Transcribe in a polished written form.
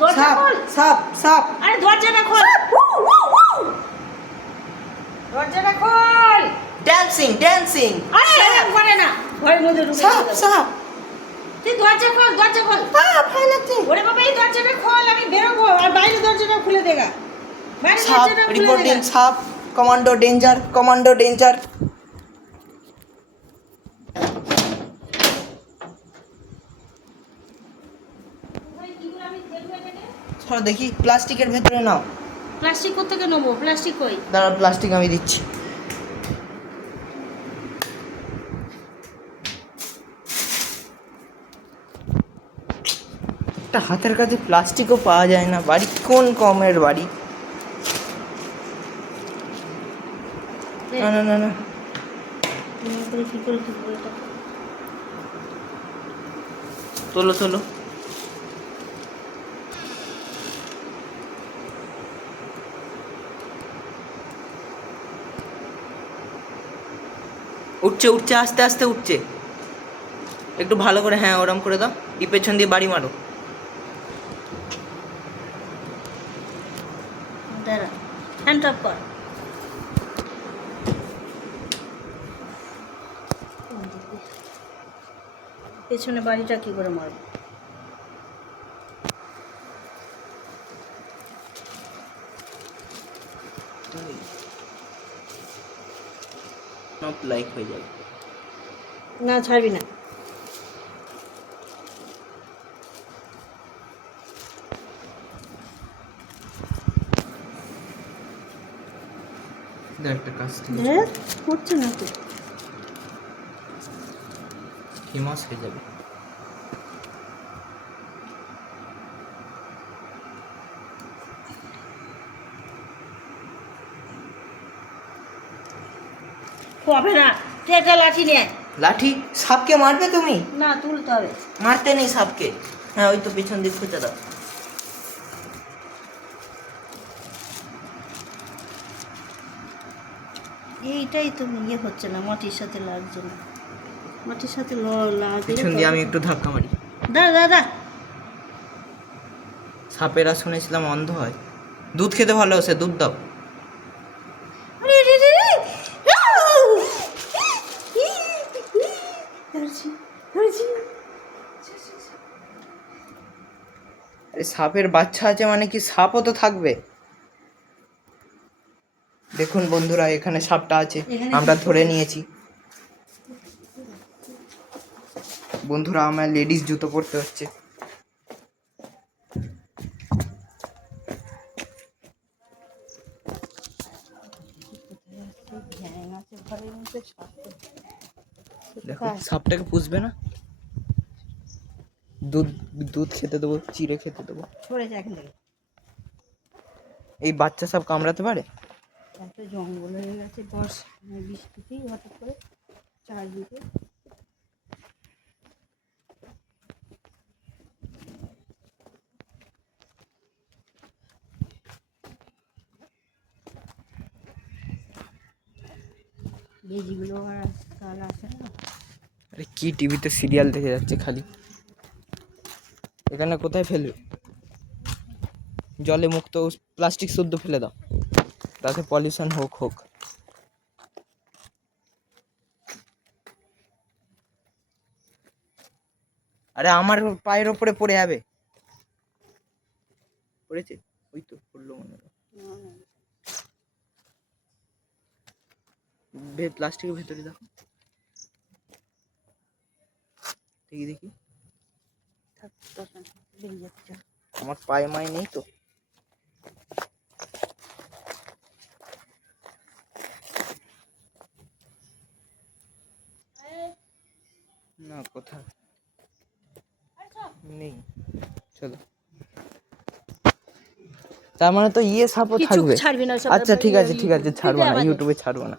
দরজা খোল। সাপ সাপ। আরে দরজাটা খোল। দরজাটা খোল। Dancing dancing. আরে করে না, ঘরের মধ্যে ঢুকে সাপ যাবে। সাপ। তুই দরজা খোল, দরজা খোল। ভয় লাগছে। ওরে বাবা, এই দরজাটা খোল, আমি বেরোবো। আর বাইরে দরজাটা খুলে দেগা, বাইরে সাপ দরজাটা খুলে রিপোর্টিং, দেগা। সাপ। Commando danger, commando danger. চলো দেখি, প্লাস্টিকের ভেতরে নাও। প্লাস্টিক কোত্থেকে নেবো? প্লাস্টিক কই? দাঁড়া, প্লাস্টিক আমি দিচ্ছি। একটা হাতের কাছে প্লাস্টিকও পাওয়া যায় না। বাড়ি কোন কমের বাড়ি? না না না না, কি করে তুলবো এটা? তোলো তোলো। উঠছে উঠছে, আস্তে আস্তে উঠছে। একটু ভালো করে, হ্যাঁ ওরম করে দাও। পেছন দিয়ে বাড়ি মারো। দাঁড়া, হ্যান্ড অফ কর। পেছনে বাড়িটা কি করে মারবো? লাইক হয়ে যাবে। না, ছাড়বি না। একটা কাজ করছে না তো। ফেমাস হয়ে যাবে। হবে না, তুই একটা লাঠি নিয়ে আয়। লাঠি? সাপকে মারবে তুমি? না, তুলতে হবে। মারতে নেই সাপকে। হ্যাঁ ওই তো পিছন দিক খুঁজে দাও। এইটাই তো ইয়ে হচ্ছে না, মাটির সাথে লাগছে না। মাটির সাথে লাগলে পিছন দিয়ে আমি একটু ধাক্কা মারি। দাঁড়া দাদা। সাপেরা শুনেছিলাম অন্ধ হয়। দুধ খেতে ভালোবাসে, দুধ দাও। সাপের বাচ্চা আছে মানে কি সাপও তো থাকবে। দেখুন বন্ধুরা, এখানে সাপটা আছে, আমরা ধরে নিয়েছি। বন্ধুরা, আমার লেডিস জুতো পরতে হচ্ছে। দেখো সাপটাকে পুষবে না। দুধ দুধ খেতে দেবো, চিড়ে খেতে দেবো। এই বাচ্চা সাপ কামড়াতে পারে? এত জঙ্গল হয়ে গেছে, 10-20 ফুটেই হঠাৎ করে চারদিকে। বেজিগুলো আর কাল আসে না। আরে কি টিভিতে সিরিয়াল দেখে যাচ্ছে খালি। এখানে কোথায় ফেলবে? জলে মুক্ত প্লাস্টিক শুদ্ধ ফেলে দাও, তাতে পলিউশন হোক হোক। আরে আমার পায়ের ওপরে পড়ে যাবে। পড়েছে? ওই তো পড়লো মনে হয়। প্লাস্টিকের ভেতরে দেখো, দেখি দেখি। আমার পায়ে মায় নেই তো। না, কোথায় নেই। চলো, তার মানে তো ইয়ে সাপও থাকবে। ছাড়বি না। আচ্ছা ঠিক আছে ঠিক আছে, ছাড়বো না, ইউটিউবে ছাড়বো না।